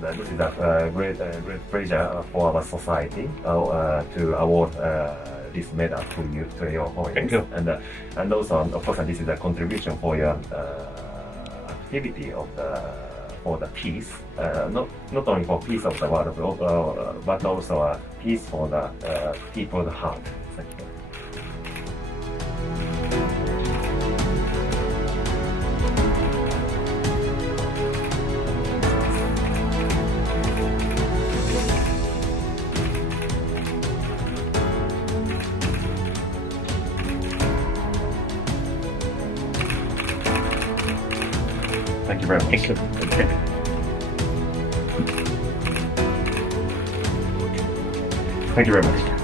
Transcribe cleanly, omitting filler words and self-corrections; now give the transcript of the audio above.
And this is a great pleasure for our society to award this medal to you, to your Holiness. Thank you. And also, of course, this is a contribution for your activity of for the peace, not only for peace of the world, but also peace for the people's heart. Thank you. Thank you very much. Thank you. Thank you very much.